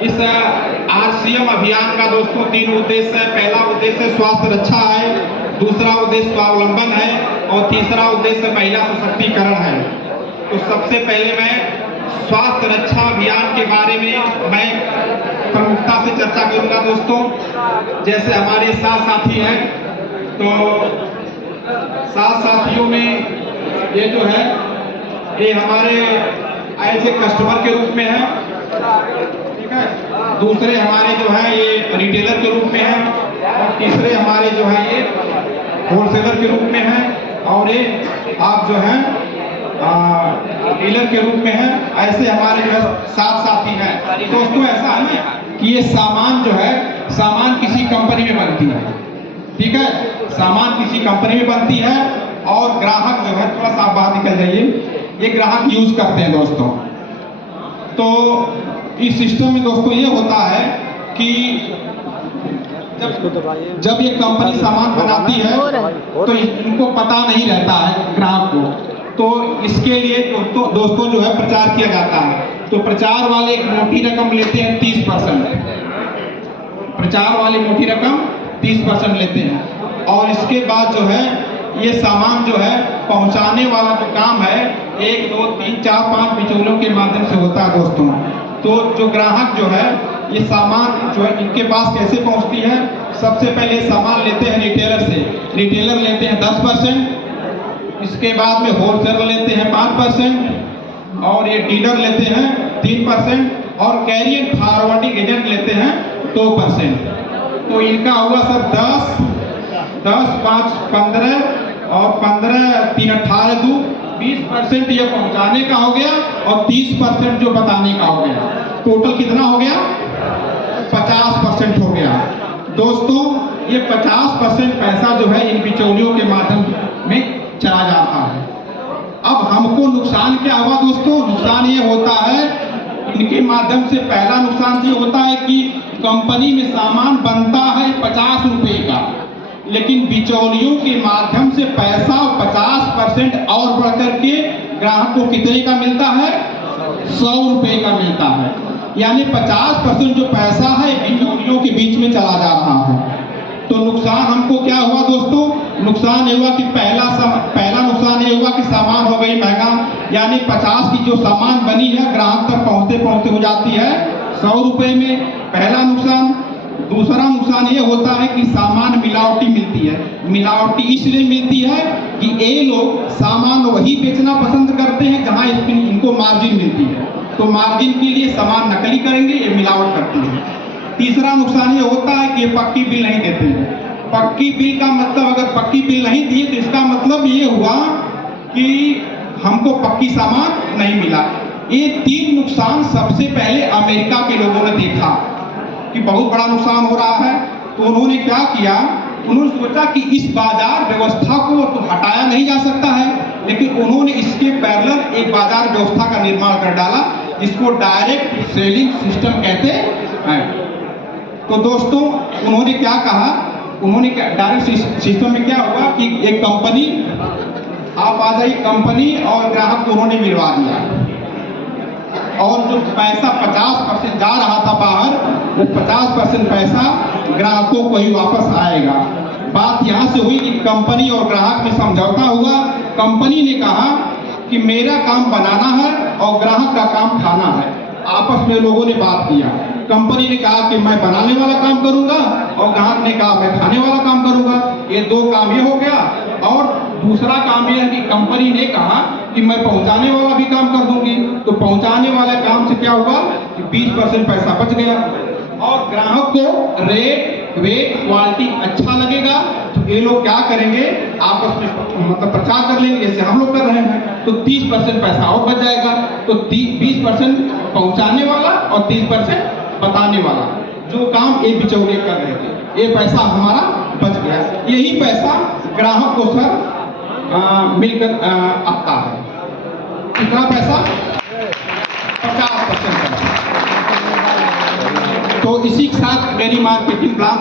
इस आरसीएम अभियान का दोस्तों 3 उद्देश्य है। पहला उद्देश्य स्वास्थ्य रक्षा है, दूसरा उद्देश्य स्वावलंबन है और तीसरा उद्देश्य महिला सशक्तिकरण है। तो सबसे पहले मैं स्वास्थ्य रक्षा अभियान के बारे में मैं प्रमुखता से चर्चा करूंगा दोस्तों। जैसे हमारे साथ साथी हैं, तो साथ साथियों में ये जो है ये हमारे ऐसे कस्टमर के रूप में है, ठीक है। दूसरे हमारे जो है ये रिटेलर के रूप में है और तीसरे हमारे जो है ये होलसेलर के रूप में है और ये आप जो है डीलर के रूप में है। ऐसे हमारे जो है साथ साथी हैं। दोस्तों ऐसा है ना कि ये सामान जो है सामान किसी कंपनी में बनती है, ठीक है। सामान किसी कंपनी में बनती है और ग्राहक जो है, थोड़ा सा आप बाहर निकल जाइए, ये ग्राहक यूज करते हैं दोस्तों। तो इस सिस्टम में दोस्तों ये होता है कि जब ये कंपनी सामान बनाती है तो इनको पता नहीं रहता है ग्राहक को, तो इसके लिए दोस्तों जो है प्रचार किया जाता है। तो प्रचार वाले एक मोटी रकम लेते हैं 30%, प्रचार वाले मोटी रकम 30% लेते हैं और इसके बाद जो है ये सामान जो है पहुंचाने वाला जो काम है 1 2 3 4 5 बिचौलियों के माध्यम से होता है दोस्तों। तो जो ग्राहक जो है ये सामान जो है इनके पास कैसे पहुंचती है, सबसे पहले सामान लेते हैं रिटेलर से, रिटेलर लेते हैं 10%, इसके बाद में होलसेलर लेते हैं 5% और ये डीलर लेते हैं 3% और कैरियर फॉरवर्डिंग एजेंट लेते हैं 2%। तो इनका हुआ सर 10 5 15 और 15 3 18 2 20% ये पहुंचाने का हो गया और 30% जो बताने का हो गया। टोटल कितना हो गया? 50% हो गया दोस्तों। ये 50% पैसा जो है इन बिचौलियों के माध्यम में चला जाता है। अब हमको नुकसान क्या हुआ दोस्तों? नुकसान ये होता है इनके माध्यम से, पहला नुकसान ये होता है कि कंपनी में सामान बनता है 50 रुपए का, लेकिन बिचौलियों के माध्यम से पैसा 50% और बढ़कर के ग्राहक को कितने का मिलता है? 100 रुपए का मिलता है। यानी 50% जो पैसा है बिचौलियों के बीच में चला जा रहा है। तो नुकसान हमको क्या हुआ दोस्तों? नुकसान ये हुआ कि पहला नुकसान ये हुआ कि सामान हो गई महंगा, यानी 50 की जो सामान बनी है ग्राहक तक पहुंचते पहुंचते हो जाती है 100 रुपए में, पहला नुकसान। दूसरा नुकसान ये होता है कि सामान मिलावटी मिलती है। मिलावटी इसलिए मिलती है कि ये लोग सामान वही बेचना पसंद करते हैं जहां इनको मार्जिन मिलती है, तो मार्जिन के लिए सामान नकली करेंगे, ये मिलावट करते हैं। तीसरा नुकसान ये होता है कि ये पक्की बिल नहीं देते हैं। पक्की बिल का मतलब, अगर पक्की बिल नहीं दिए तो इसका मतलब ये हुआ कि हमको पक्की सामान नहीं मिला। ये 3 नुकसान सबसे पहले अमेरिका के लोगों ने देखा कि बहुत बड़ा नुकसान हो रहा है, तो उन्होंने क्या किया, उन्होंने सोचा कि इस बाजार व्यवस्था को तो हटाया नहीं जा सकता है, लेकिन उन्होंने इसके पैरेलल एक बाजार व्यवस्था का निर्माण कर डाला जिसको डायरेक्ट सेलिंग सिस्टम कहते हैं। तो दोस्तों उन्होंने क्या कहा, उन्होंने डायरेक्ट सिस्टम में क्या हुआ कि एक कंपनी, आप आ जाइए, कंपनी और ग्राहक को उन्होंने मिलवा दिया और जो पैसा 50% जा रहा था बाहर, वो 50% पैसा ग्राहकों को ही वापस आएगा। बात यहाँ से हुई कि कंपनी और ग्राहक में समझौता हुआ। कंपनी ने कहा कि मेरा काम बनाना है और ग्राहक का काम खाना है। आपस में लोगों ने बात किया। कंपनी ने कहा कि मैं बनाने वाला काम करूंगा और ग्राहक ने कहा मैं खाने वाला काम करूंगा। ये 2 काम ये हो गया। और दूसरा काम यह है कि कंपनी ने कहा कि मैं पहुंचाने वाला भी काम कर दूंगी। तो पहुंचाने वाले काम से क्या हुआ कि 20% पैसा बच गया और ग्राहक को रेट वेट क्वालिटी अच्छा लगेगा, तो ये लोग क्या करेंगे, आपस में मतलब प्रचार कर लेंगे जैसे हम लोग कर रहे हैं, तो 30% पैसा और बच जाएगा। तो 20% पहुंचाने वाला और 30% बताने वाला, जो काम ये बिचौलिए कर रहे थे, ये पैसा हमारा बच गया। यही पैसा ग्राहक को सर मिलकर आता है। कितना पैसा? 50% पैसा। तो इसी के साथ मेरी मार्केटिंग प्लान